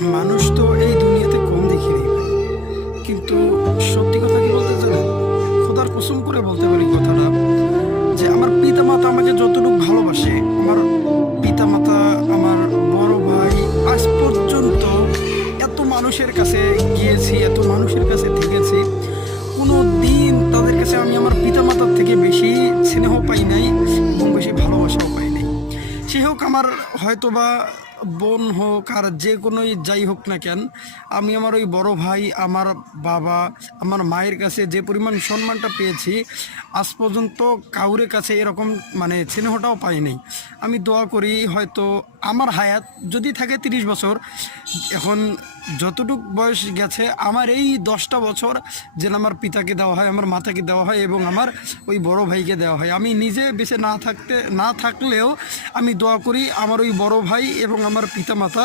মানুষ তো এই দুনিয়াতে কম দেখি রে ভাই, কিন্তু সত্যি কথা কি বলতে জানেন, খোদার কসম করে বলতে পারি কথাটা, যে আমার পিতামাতা আমাকে যতটুকু ভালোবাসে, আমার পিতামাতা, আমার বড় ভাই, আজ পর্যন্ত এত মানুষের কাছে গিয়েছি, এত মানুষের কাছে থেকেছি, কোনো দিন তাদের কাছে আমি আমার পিতামাতার থেকে বেশি স্নেহ পাই নাই এবং বেশি ভালোবাসাও পাই নাই। সে হোক আমার হয়তোবা বোন হোক আর যে কোনোই যাই হোক না কেন, আমি আমার ওই বড় ভাই, আমার বাবা, আমার মায়ের কাছে যে পরিমাণ সম্মানটা পেয়েছি, আজ পর্যন্ত কাউরের কাছে এরকম মানে স্নেহটাও পাই নাই। আমি দোয়া করি হয়তো আমার হায়াত যদি থাকে 30 বছর, এখন যতটুক বয়স গেছে আমার এই 10টা বছর যেন আমার পিতাকে দেওয়া হয়, আমার মাতাকে দেওয়া হয় এবং আমার ওই বড় ভাইকে দেওয়া হয়। আমি নিজে বেঁচে না থাকলেও আমি দোয়া করি আমার ওই বড় ভাই এবং আমার পিতামাতা